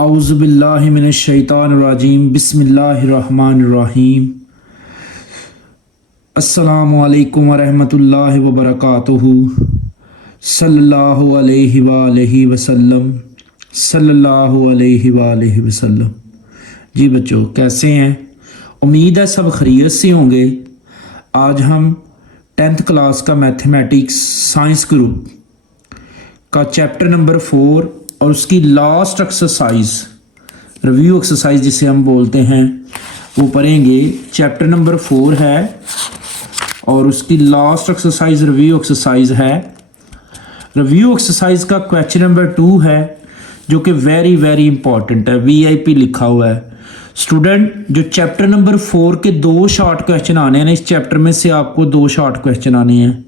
औज़ुबिल्लाहिमिनश्शैतानिर्रजीम बिस्मिल्लाहिर्रहमानिर्रहीम अस्सलामु अलैकुम वरहमतुल्लाहि वबरकातुहू सल्लल्लाहु अलैहि वालैहि वसल्लम सल्लल्लाहु अलैहि वालैहि वसल्लम। जी बच्चों, कैसे हैं? उम्मीद है सब खैरियत से होंगे। आज हम 10th क्लास का मैथमेटिक्स साइंस ग्रुप का चैप्टर नंबर 4 और उसकी लास्ट एक्सरसाइज, रिव्यू एक्सरसाइज जिसे हम बोलते हैं, वो पढ़ेंगे। चैप्टर नंबर 4 है और उसकी लास्ट एक्सरसाइज रिव्यू एक्सरसाइज है। रिव्यू एक्सरसाइज का क्वेश्चन नंबर 2 है जो कि वेरी वेरी इंपॉर्टेंट है, VIP लिखा हुआ है। स्टूडेंट, जो चैप्टर नंबर 4 के 2 शॉर्ट क्वेश्चन आने हैं ना, इस चैप्टर में से आपको 2 शॉर्ट क्वेश्चन आने हैं,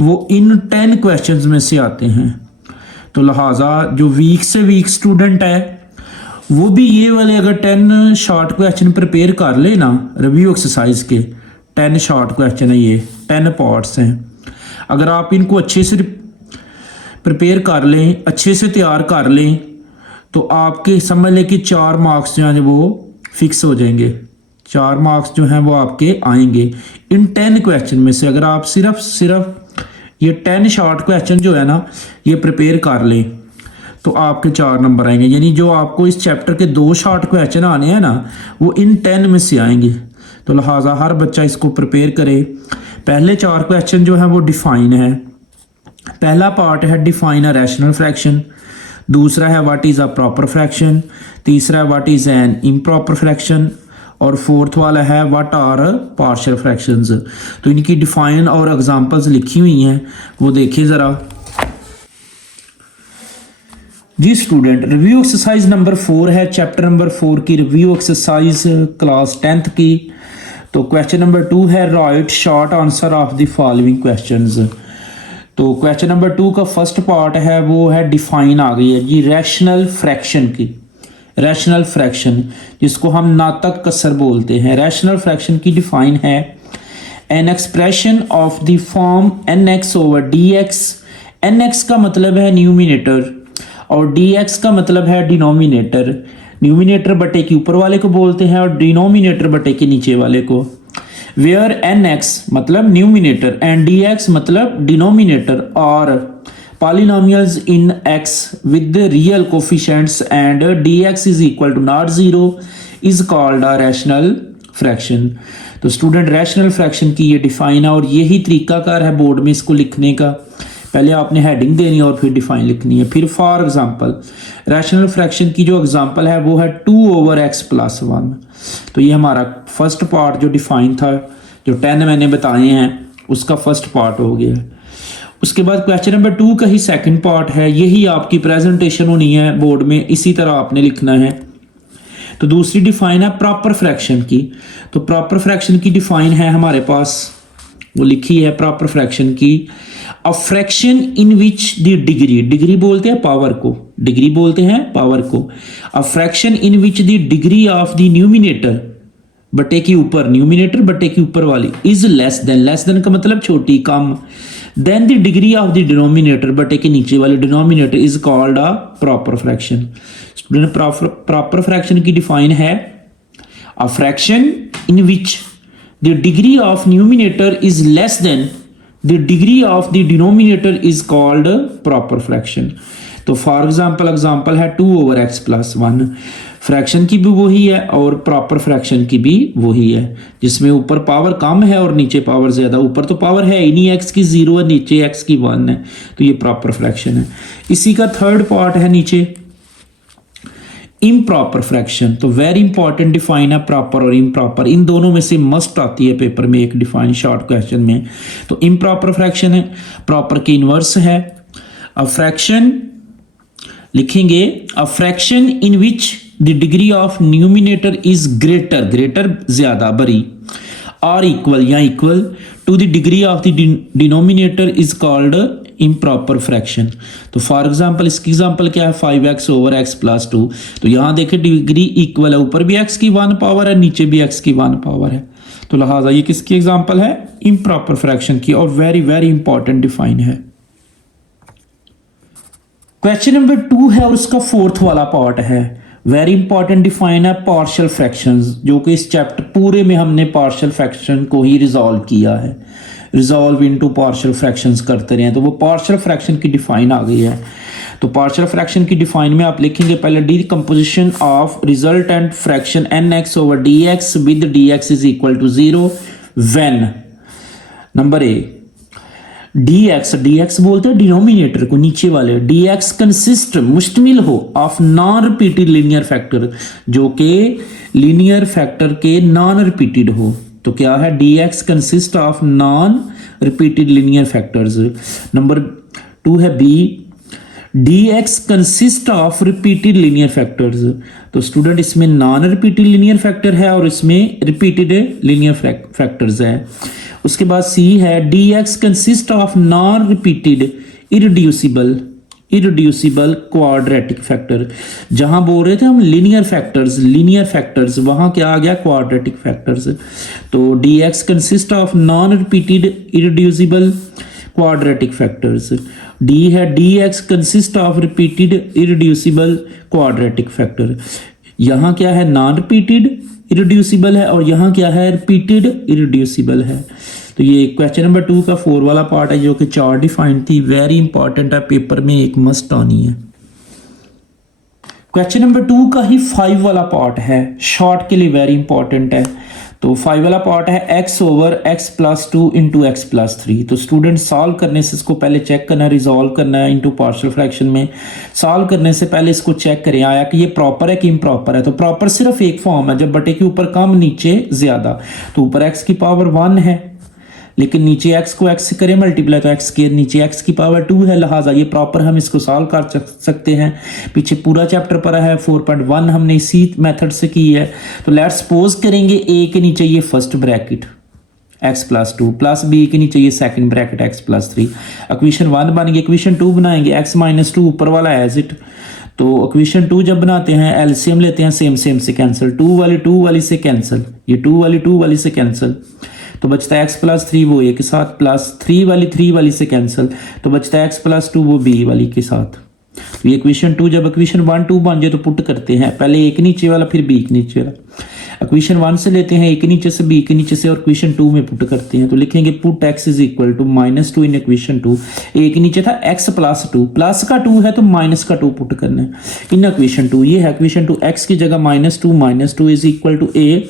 वो इन 10 क्वेश्चंस में से आते हैं। तो लिहाजा जो वीक से वीक स्टूडेंट है वो भी ये वाले अगर 10 शॉर्ट क्वेश्चन प्रिपेयर कर ले ना, रिव्यू एक्सरसाइज के 10 शॉर्ट क्वेश्चन है, ये 10 पार्ट्स हैं। अगर आप इनको अच्छे से प्रिपेयर कर लें, अच्छे से तैयार कर लें, तो आपके समझ लें कि 4 मार्क्स जो हैं वो फिक्स हो जाएंगे। 4 मार्क्स जो हैं वो आपके आएंगे इन 10 क्वेश्चन में से। अगर आप सिर्फ ये 10 शॉर्ट क्वेश्चन जो है ना ये प्रिपेयर कर लें तो आपके 4 नंबर आएंगे। यानी जो आपको इस चैप्टर के 2 शॉर्ट क्वेश्चन आने हैं ना वो इन 10 में से आएंगे। तो लिहाजा हर बच्चा इसको प्रिपेयर करे। पहले 4 क्वेश्चन जो है वो डिफाइन है। पहला पार्ट है डिफाइन अ रैशनल फ्रैक्शन, दूसरा है what is a proper fraction, तीसरा है what is an improper fraction, और फोर्थ वाला है व्हाट आर पार्शियल फ्रैक्शंस। तो इनकी डिफाइन और एग्जांपल्स लिखी हुई हैं, वो देखिए ज़रा। जी स्टूडेंट, रिव्यू एक्सरसाइज नंबर 4 है, चैप्टर नंबर 4 की रिव्यू एक्सरसाइज क्लास 10th की। तो क्वेश्चन नंबर 2 है right short answer of the following questions. तो क्वेश्चन नंबर 2 का फर्स्ट पार्ट है वो है डिफाइन आ गई है जी रैशनल फ्रैक्शन की। रैशनल फ्रैक्शन जिसको हम नातक कसर बोलते हैं, रैशनल फ्रैक्शन की डिफाइन है an expression of the form nx over dx। nx का मतलब है न्यूमिनेटर और dx का मतलब है डिनोमिनेटर। न्यूमिनेटर बटे के ऊपर वाले को बोलते हैं और डिनोमिनेटर बटे के नीचे वाले को। वेयर nx मतलब न्यूमिनेटर एंड dx मतलब डिनोमिनेटर और polynomials in x with the real coefficients and dx is equal to not 0 is called a rational fraction। तो स्टूडेंट रैशनल फ्रैक्शन की ये डिफाइन है और यही तरीकाकार है बोर्ड में इसको लिखने का। पहले आपने हेडिंग देनी है और फिर डिफाइन लिखनी है। फिर फॉर एग्जांपल रैशनल फ्रैक्शन की जो एग्जांपल है वो है 2 ओवर x प्लस 1। तो ये हमारा फर्स्ट पार्ट जो डिफाइन था, जो 10 मैंने बताए हैं, उसका फर्स्ट पार्ट हो गया। उसके बाद क्वेश्चन नंबर 2 का ही सेकंड पार्ट है, यही आपकी प्रेजेंटेशन होनी है बोर्ड में, इसी तरह आपने लिखना है। तो दूसरी डिफाइन है प्रॉपर फ्रैक्शन की। तो प्रॉपर फ्रैक्शन की डिफाइन है हमारे पास, वो लिखी है प्रॉपर फ्रैक्शन की, अ fraction in which the degree, degree बोलते हैं पावर को, डिग्री बोलते हैं पावर को, अ fraction in which the degree of the numerator बटे के ऊपर, न्यूमिनेटर बटे के ऊपर वाली, इज लेस देन का मतलब छोटी, कम, than the degree of the denominator बटे के नीचे वाले denominator is called a proper fraction. Student, proper fraction की डिफाइन है a fraction in which the degree of numerator is less than the degree of the denominator is called proper fraction. तो for example है 2 over x plus 1। Fraction की भी वही है और proper fraction की भी वही है, जिसमें ऊपर पावर कम है और नीचे पावर ज्यादा। ऊपर तो पावर है ही नहीं, x की 0 है, नीचे x की 1 है, तो ये प्रॉपर फ्रैक्शन है। इसी का थर्ड पार्ट है नीचे इम्प्रॉपर फ्रैक्शन। तो वेरी इंपॉर्टेंट डिफाइन है प्रॉपर और इम्प्रॉपर, इन दोनों में से मस्ट आती है पेपर में एक डिफाइन शॉर्ट क्वेश्चन में। तो इम्प्रॉपर फ्रैक्शन है, प्रॉपर की इनवर्स है। अ फ्रैक्शन लिखेंगे a fraction in which the degree of numerator is greater, greater ज्यादा बड़ी, और इक्वल या equal to the degree of the denominator is called improper fraction. तो फॉर एग्जांपल इसकी एग्जांपल क्या है, 5x ओवर x प्लस 2। तो यहाँ देखिए डिग्री इक्वल है, ऊपर भी x की 1 पावर है, नीचे भी x की 1 पावर है। तो लिहाजा ये किसकी एग्जांपल है, इम्प्रॉपर फ्रैक्शन की, और वेरी वेरी इंपॉर्टेंट डिफाइन है। क्वेश्चन नंबर 2 है और उसका फोर्थ वाला पार्ट है वेरी इंपॉर्टेंट डिफाइन है पार्शियल फ्रैक्शंस, जो कि इस चैप्टर पूरे में हमने पार्शियल फ्रैक्शन को ही रिजॉल्व किया है, रिजॉल्व इनटू पार्शियल फ्रैक्शंस करते रहे हैं, तो वो पार्शियल फ्रैक्शन की डिफाइन आ गई है। तो पार्शियल फ्रैक्शन की डिफाइन में आप लिखेंगे पहले decomposition of resultant fraction N X over D X with D X is equal to 0 when, number A, D X बोलते हैं डिनोमिनेटर को, नीचे वाले डी एक्स कंसिस्ट मुश्तमिल हो of non repeated linear factor, जो कि लीनियर फैक्टर के नॉन रिपीटेड हो। तो क्या है, D x consist of non repeated linear factors. Number 2 है B, D x consist of repeated linear factors. तो स्टूडेंट इसमें नॉन रिपीटेड लीनियर फैक्टर है और इसमें रिपीटेड लीनियर फैक्टर्स है। उसके बाद सी है D x consist of non repeated irreducible quadratic factor. जहां बोल रहे थे हम लीनियर फैक्टर्स, वहां क्या आ गया, क्वाड्रेटिक फैक्टर्स। तो D x consist of non repeated irreducible quadratic factors. D है D x consist of repeated irreducible quadratic factor. यहाँ क्या है, नॉन रिपीटेड इरिड्यूसिबल है और यहाँ क्या है, रिपीटेड इरिड्यूसिबल है। तो ये क्वेश्चन नंबर 2 का 4 वाला पार्ट है, जो कि 4 डिफाइन थी, वेरी इंपॉर्टेंट है, पेपर में एक मस्ट आनी है। क्वेश्चन नंबर 2 का ही 5 वाला पार्ट है, शॉर्ट के लिए वेरी इंपॉर्टेंट है। तो 5 वाला पार्ट है x over x plus 2 into x plus 3। तो स्टूडेंट सॉल्व करने से इसको पहले चेक करना है, रिजॉल्व करना है इंटू पार्शियल फ्रैक्शन में। सॉल्व करने से पहले इसको चेक करें आया कि ये प्रॉपर है कि इम्प्रॉपर है। तो प्रॉपर सिर्फ एक फॉर्म है, जब बटे के ऊपर कम नीचे ज्यादा, तो ऊपर x की पावर 1 है लेकिन नीचे x को x से करें मल्टीप्लाई तो x स्क्वायर, नीचे x की पावर 2 है, लिहाजा ये प्रॉपर हम इसको सॉल्व कर सकते हैं। पीछे पूरा चैप्टर पड़ा है, 4.1 हमने इसी मेथड से की है। तो लेट्स सपोज करेंगे a के नीचे ये first bracket x plus 2 plus b के नीचे ये second bracket x plus 3। Equation 1 बन गई, इक्वेशन 2 बनाएंगे, x माइनस 2 ऊपर वाला एज इट। तो इक्वेशन 2 जब बनाते हैं एलसीएम लेते हैं, सेम से कैंसिल, 2 वाली से कैंसिल, ये 2 वाली से कैंसिल, तो बचता है x प्लस 3 वो a के साथ, प्लस 3 वाली से कैंसिल, तो बचता है x प्लस 2 वो b वाली के साथ। तो ये इक्वेशन 2 जब इक्वेशन 1 2 बन जाए तो पुट करते हैं, पहले a के नीचे वाला फिर b के नीचे वाला। इक्वेशन 1 से लेते हैं a के नीचे से b के नीचे से और इक्वेशन 2 में पुट करते हैं। तो लिखेंगे put x is equal to -2 in equation 2। a के नीचे था x प्लस 2, प्लस का 2 है तो माइनस का 2 पुट करना है इन इक्वेशन 2। ये है इक्वेशन 2, x की जगह -2 is equal to a,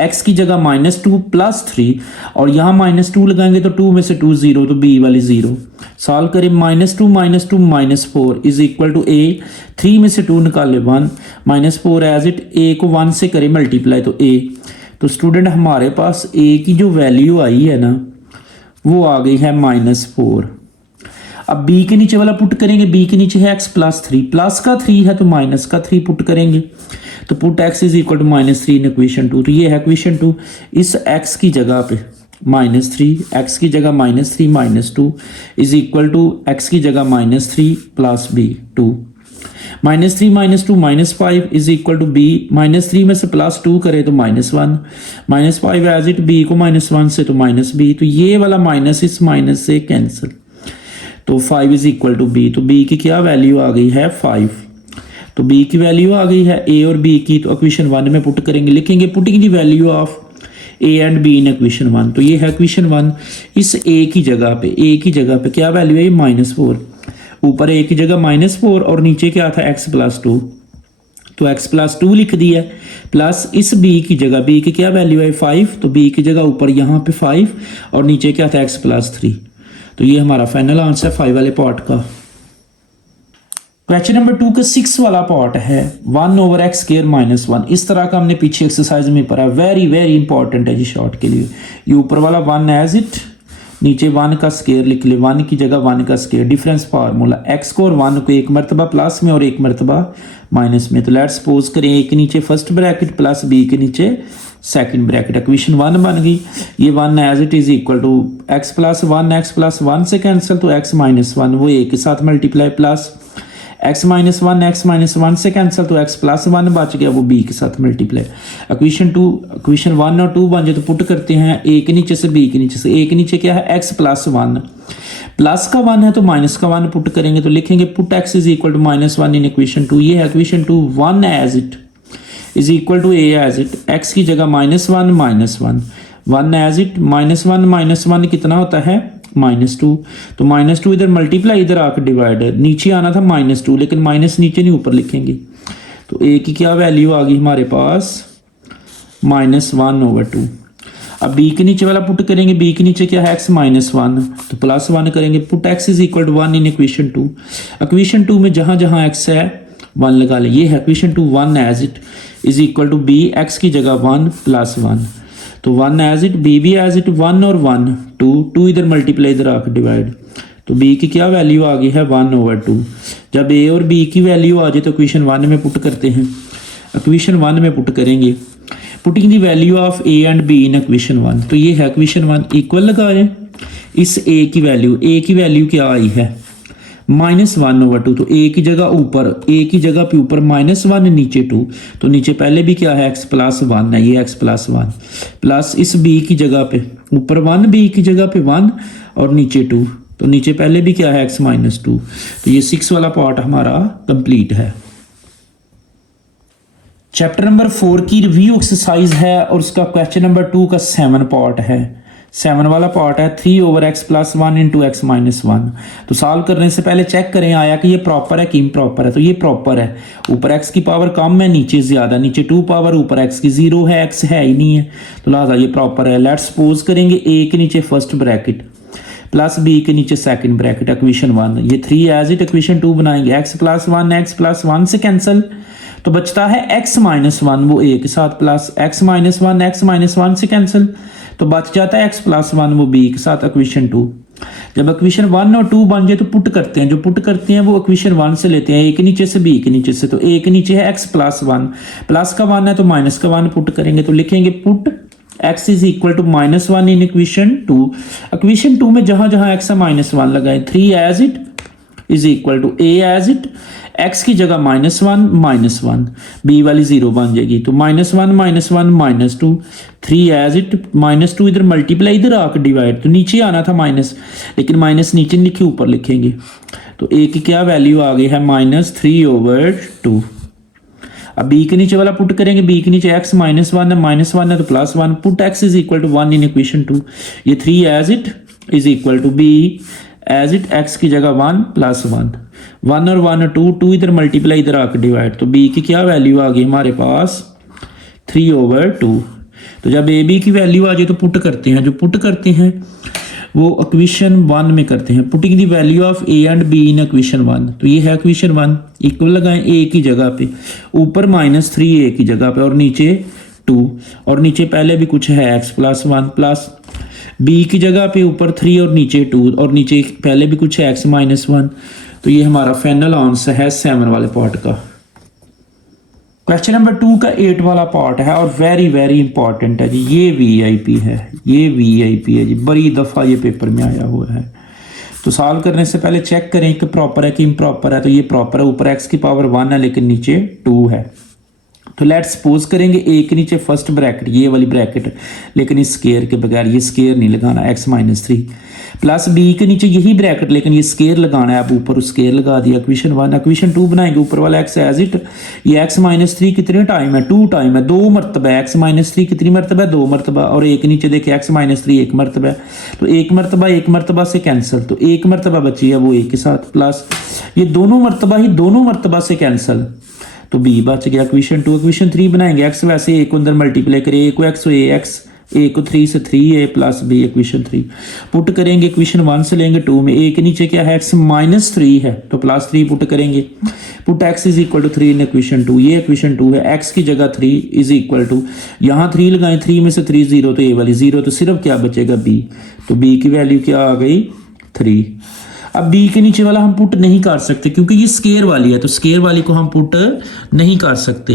x की जगह -2 प्लस 3 और यहाँ -2 लगाएंगे तो 2 में से 2 0, तो b वाली 0। सॉल्व करें, -2 -4 इज इक्वल टू a, 3 में से 2 निकाले 1, -4 एज इट, a को 1 से करें मल्टीप्लाई तो a। तो स्टूडेंट हमारे पास a की जो वैल्यू आई है ना वो आ गई है -4। अब b के नीचे वाला पुट करेंगे, b के नीचे है x प्लस 3, प्लस का 3 है तो माइनस का 3 पुट करेंगे, तो put x is equal to -3 in equation 2। तो ये है इक्वेशन 2, इस x की जगह पे -3, x की जगह -3 -2 इज इक्वल टू x की जगह -3 plus b 2, -3 -2 -5 is equal to b, -3 में से प्लस 2 करे तो -1, -5 एज इट, b को -1 से तो -b, तो ये वाला माइनस इस माइनस से कैंसिल, तो 5 इज इक्वल टू b। तो b की क्या वैल्यू आ गई है 5। तो b की वैल्यू आ गई है a और b की, तो इक्वेशन 1 में पुट करेंगे, लिखेंगे putting the value of a and b in equation 1। तो ये है इक्वेशन 1, इस a की जगह पे क्या वैल्यू है, -4, ऊपर a की जगह -4 और नीचे क्या था x प्लस 2, तो x प्लस 2 लिख दिया, प्लस इस b की जगह, b की क्या वैल्यू है 5, तो b की जगह ऊपर यहाँ पे 5 और नीचे क्या था x प्लस 3। तो ये हमारा फाइनल आंसर 5 वाले पार्ट का। क्वेश्चन नंबर 2 का 6 वाला पार्ट है 1 ओवर एक्स स्क्वायर -1। इस तरह का हमने पीछे एक्सरसाइज में पढ़ा, वेरी इंपॉर्टेंट है जी शॉर्ट के लिए। ये ऊपर वाला 1 एज इट, नीचे 1 का स्क्वायर लिख ले, 1 की जगह 1 का स्क्वायर, डिफरेंस फार्मूला, x को और 1 को एक मरतबा प्लस में और एक मरतबा माइनस में। तो लेट्स सपोज करें a के नीचे फर्स्ट ब्रैकेट प्लस b के नीचे सेकंड ब्रैकेट, इक्वेशन 1 बन गई। ये 1 as it is equal to x plus 1 से कैंसिल, तो x माइनस 1 वो a के साथ मल्टीप्लाई, प्लस x माइनस 1 से कैंसिल, तो x प्लस 1 बच गया वो b के साथ मल्टीप्लाई। इक्वेशन 1 और 2 बन जाए तो पुट करते हैं a के नीचे से b के नीचे से, a के नीचे क्या है x प्लस 1 प्लस का 1 है तो माइनस का 1 पुट करेंगे, तो लिखेंगे put x is equal to -1 in equation 2। ये है equation 2, 1 as it is equal to a as it, x की जगह -1 -1, 1 एज इट, -1 कितना होता है -2, तो -2 इधर मल्टीप्लाई, इधर आकर डिवाइड, नीचे आना था -2 लेकिन माइनस नीचे नहीं ऊपर लिखेंगे, तो a की क्या वैल्यू आ गई हमारे पास -1/2। अब b के नीचे वाला पुट करेंगे, b के नीचे क्या है x -1, तो +1 करेंगे, put x is equal to 1 in equation 2। Equation 2 में जहां जहां x है 1 लगा ले, ये है equation 2, 1 as it is equal to b, x की जगह 1 +1, तो 1 एज इट, b भी एज इट, 1 और 1 2 इधर मल्टीप्लाई, इधर आकर डिवाइड, तो b की क्या वैल्यू आ गई है 1/2। जब a और b की वैल्यू आ जाए तो इक्वेशन 1 में पुट करते हैं, इक्वेशन 1 में पुट करेंगे, putting the value of a and b in equation 1, तो ये है इक्वेशन 1, इक्वल लगा रहे हैं, इस a की वैल्यू क्या आई है -1/2, तो a की जगह ऊपर, a की जगह पे ऊपर -1 नीचे 2, तो नीचे पहले भी क्या है x +1 है, ये x +1 प्लस इस b की जगह पे ऊपर 1, b की जगह पे 1 और नीचे 2, तो नीचे पहले भी क्या है x -2, तो ये 6 वाला पार्ट हमारा कंप्लीट है। चैप्टर नंबर 4 की रिव्यू एक्सरसाइज है और उसका क्वेश्चन नंबर 2 का 7 पार्ट है, 7 वाला पार्ट है 3/x + 1 × x - 1। तो सॉल्व करने से पहले चेक करें आया कि ये प्रॉपर है कि इम्प्रॉपर है, तो ये प्रॉपर है, ऊपर x की पावर कम है, नीचे ज़्यादा, नीचे 2 पावर, ऊपर x की 0 है, x है ही नहीं है, तो लिहाजा ये प्रॉपर है। लेट्स सपोज करेंगे a के नीचे फर्स्ट ब्रैकेट प्लस b के नीचे सेकंड ब्रैकेट, इक्वेशन 1, ये 3 एज इट, इक्वेशन 2 बनाएंगे, x + 1 से कैंसिल, तो बचता है x - 1, वो a के साथ प्लस x - 1 से कैंसिल, तो बच जाता है x + 1 वो b के साथ, इक्वेशन 2। जब इक्वेशन 1 और 2 बन जाए तो पुट करते हैं, जो पुट करते हैं वो इक्वेशन 1 से लेते हैं, a के नीचे से b के नीचे से, तो a के नीचे है x + 1, प्लस का 1 है तो माइनस का 1 पुट करेंगे, तो लिखेंगे put x is equal to -1 in equation 2। Equation 2 में जहां जहां x है -1 लगाएं, 3 as it is equal to a as it, x की जगह -1 b वाली 0 बन जाएगी, तो -1 -2, 3 एज इट, -2 इधर मल्टीप्लाई, इधर आकर डिवाइड, तो नीचे आना था माइनस, लेकिन माइनस नीचे लिखे ऊपर लिखेंगे, तो a की क्या वैल्यू आ गई है -3/2। अब b के नीचे वाला पुट करेंगे, b के नीचे x -1 है तो +1, put x is equal to 1 in equation 2, ये 3 as it is equal to b as it, x की जगह 1 +1, 1 और 1 2 इधर मल्टीप्लाई, इधर आकर डिवाइड, तो b की क्या वैल्यू आ गई हमारे पास 3/2। तो जब a b की वैल्यू आ जाए तो पुट करते हैं, जो पुट करते हैं वो इक्वेशन 1 में करते हैं, putting the value of a and b in equation 1, तो ये है इक्वेशन 1, इक्वल लगाएं a की जगह पे, ऊपर -3 a की जगह पे और नीचे 2, और नीचे पहले भी कुछ है x + 1 प्लस b की जगह पे ऊपर 3 और नीचे 2, और नीचे पहले भी कुछ है x -1, तो ये हमारा फाइनल आंसर है 7 वाले पार्ट का। क्वेश्चन नंबर 2 का 8 वाला पार्ट है और वेरी इंपॉर्टेंट है जी, ये वीआईपी है, ये वीआईपी है जी, बड़ी दफ़ा ये पेपर में आया हुआ है। तो सॉल्व करने से पहले चेक करें कि प्रॉपर है कि इम्प्रॉपर है, तो ये प्रॉपर है, ऊपर x की पावर 1 है लेकिन नीचे 2 है, तो लेट्स सपोज करेंगे a के नीचे फर्स्ट ब्रैकेट, ये वाली ब्रैकेट, लेकिन इस स्केयर के बगैर, ये स्केयर नहीं लगाना, x -3 प्लस b के नीचे यही ब्रैकेट, लेकिन ये स्केयर लगाना है, आप ऊपर उस स्केयर लगा दिया, इक्वेशन 1, इक्वेशन 2 बनाएंगे, ऊपर वाला x एज इट, ये x -3 कितने टाइम है, 2 टाइम है, 2 मरतबा, x -3 कितनी मरतबा है, 2 मरतबा, और एक नीचे देखिए x -3 1 मरतबा है, तो 1 मरतबा से कैंसिल, तो 1 मरतबा बची है वो a के साथ, प्लस ये दोनों मरतबा से कैंसिल, तो b बच गया, इक्वेशन 2, इक्वेशन 3 बनाएंगे, x वैसे a को अंदर मल्टीप्लाई करें, a को x हो a को 3 से 3a plus b, equation 3 put करेंगे, इक्वेशन 1 से लेंगे 2 में, a के नीचे क्या है x -3 है तो +3 पुट करेंगे, put x is equal to 3 in equation 2, ये इक्वेशन 2 है, x की जगह 3 इज इक्वल टू, यहाँ 3 लगाएं, 3 में से 3 0, तो a वाली 0, तो सिर्फ क्या बचेगा b, तो b की वैल्यू क्या आ गई 3। अब b के नीचे वाला हम पुट नहीं कर सकते क्योंकि ये स्केयर वाली है, तो स्केयर वाली को हम पुट नहीं कर सकते,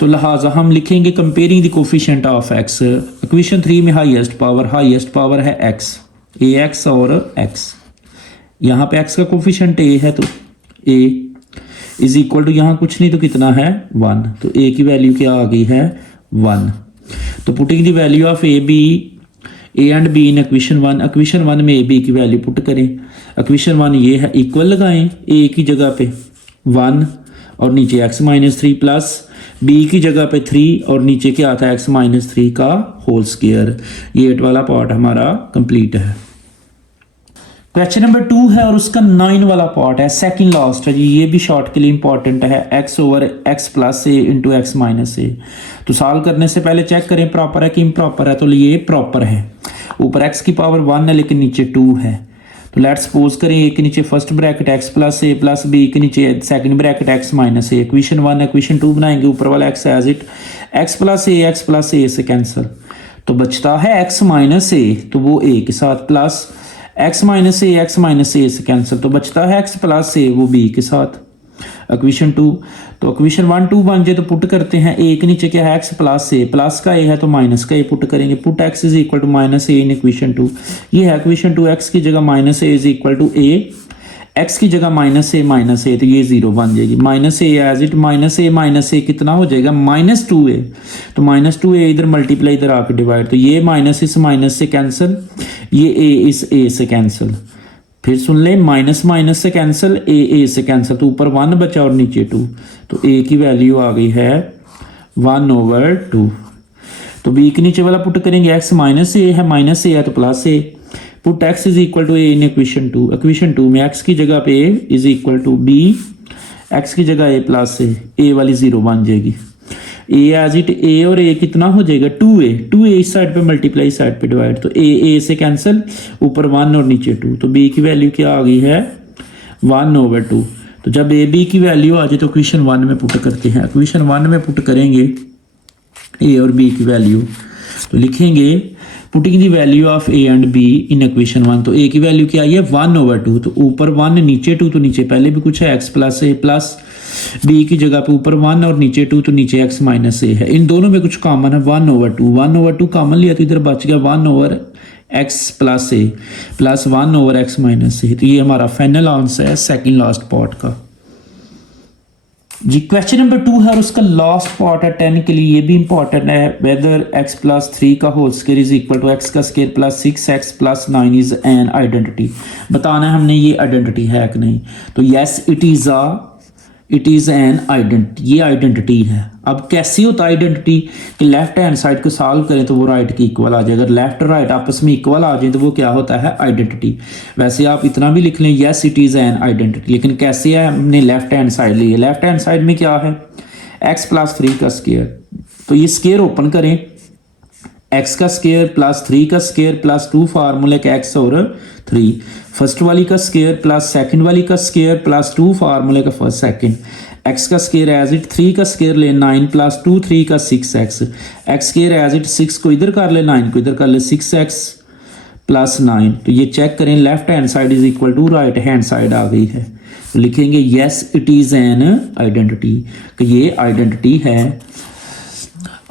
तो लिहाजा हम लिखेंगे comparing the coefficient of x, equation 3 में हाईएस्ट पावर है x, ax और x, यहाँ पे x का कोफिशिएंट a है तो a इज इक्वल टू, यहाँ कुछ नहीं तो कितना है 1, तो a की वैल्यू क्या आ गई है 1, तो putting the value of a and b in equation 1 में a b की वैल्यू पुट करें, इक्वेशन 1 ये है, इक्वल लगाएं ए की जगह पे 1 और नीचे x माइनस 3 प्लस बी की जगह पे 3 और नीचे क्या आता है x माइनस 3 का होल स्क्वायर। ये 8 वाला पार्ट हमारा कंप्लीट है। क्वेश्चन नंबर 2 है और उसका 9 वाला पार्ट है, सेकंड लास्ट है जी। ये भी शॉर्ट के लिए इंपॉर्टेंट है, x ओवर x प्लस ए इंटू एक्स माइनस ए। तो सॉल्व करने से पहले चेक करें प्रॉपर है कि इम्प्रॉपर है। तो ये प्रॉपर है, ऊपर x की पावर 1 है लेकिन नीचे 2 है। तो लेट्स सपोज करें ए के नीचे first bracket x plus A plus B के नीचे second bracket x minus A. Equation 1 है, इक्वेशन 2 बनाएंगे, ऊपर वाला x as it x plus A से कैंसिल, तो बचता है x माइनस ए, तो वो a के साथ प्लस x माइनस ए से कैंसिल, तो बचता है x प्लस ए, वो b के साथ। इक्वेशन 2, तो इक्वेशन 1 2 बन जाए तो पुट करते हैं, a के नीचे क्या है x प्लस ए, प्लस का a है तो माइनस का a पुट करेंगे, put x is equal to minus A in equation 2। ये है इक्वेशन 2, x की जगह minus A is equal to a, x की जगह माइनस ए तो ये 0 बन जाएगी। Minus A as it minus A कितना हो जाएगा -2a, तो -2a इधर मल्टीप्लाई इधर आके डिवाइड, तो ये माइनस इस माइनस से कैंसिल, ये a इस a से कैंसिल, फिर सुन ले माइनस माइनस से कैंसिल, a से कैंसिल, तो ऊपर 1 बचा और नीचे 2, तो a की वैल्यू आ गई है 1/2। तो b के नीचे वाला पुट करेंगे, x माइनस ए है तो plus A, put x is equal to a in equation 2। Equation 2 में x की जगह पे a is equal to b, x की जगह a प्लस a वाली 0 बन जाएगी। a एज इट a और a कितना हो जाएगा 2a इस साइड पे मल्टीप्लाई इस साइड पे डिवाइड, तो a से कैंसिल, ऊपर 1 और नीचे 2, तो b की वैल्यू क्या आ गई है 1/2। तो जब a b की वैल्यू आ जाए तो इक्वेशन 1 में पुट करते हैं। इक्वेशन 1 में पुट करेंगे a और b की वैल्यू, तो लिखेंगे putting the value of a and b in equation 1। तो a की वैल्यू क्या आई है 1/2, तो ऊपर 1 नीचे 2, तो नीचे पहले भी कुछ है x plus A, plus b की जगह पे ऊपर 1 और नीचे 2, तो नीचे x माइनस ए है। इन दोनों में कुछ कॉमन है 1/2 कॉमन लिया तो इधर बच गया 1/x plus A plus 1/x minus ए। तो ये हमारा फाइनल आंसर है सेकेंड लास्ट पार्ट का जी। क्वेश्चन नंबर 2 है और उसका लास्ट पार्ट है 10 के लिए, ये भी इंपॉर्टेंट है। वेदर x प्लस 3 का whole square is equal to x का square plus 6x plus 9 is an identity. बताना है हमने ये आइडेंटिटी है कि नहीं। तो yes it is an identity, ये आइडेंटिटी है। अब कैसी होता है आइडेंटिटी कि लेफ्ट हैंड साइड को सॉल्व करें तो वो राइट की इक्वल आ जाए, अगर लेफ्ट राइट आपस में इक्वल आ जाए तो वो क्या होता है आइडेंटिटी। वैसे आप इतना भी लिख लें yes it is an identity, लेकिन कैसे है, हमने लेफ्ट हैंड साइड ली है। लेफ्ट हैंड साइड में क्या है x प्लस 3 का स्क्वायर, तो ये स्क्वायर ओपन करें, x का स्क्वायर प्लस 3 का स्क्वायर प्लस 2 फार्मूले का x और 3, फर्स्ट वाली का स्क्वायर प्लस सेकंड वाली का स्क्वायर प्लस 2 फार्मूले का फर्स्ट सेकंड, x का स्क्वायर एज इट 3 का स्क्वायर ले 9 प्लस 2 3 का 6x, x square as it 6 को इधर कर ले 9 को इधर कर ले 6x प्लस 9। तो ये चेक करें left hand side is equal to right hand side आ गई है, तो लिखेंगे yes it is an identity, कि ये आइडेंटिटी है।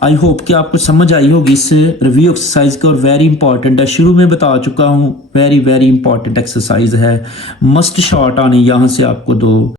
आई होप कि आपको समझ आई होगी इस रिव्यू एक्सरसाइज का, और वेरी इंपॉर्टेंट है, शुरू में बता चुका हूँ, वेरी इंपॉर्टेंट एक्सरसाइज है, मस्ट शॉर्ट आने यहाँ से आपको 2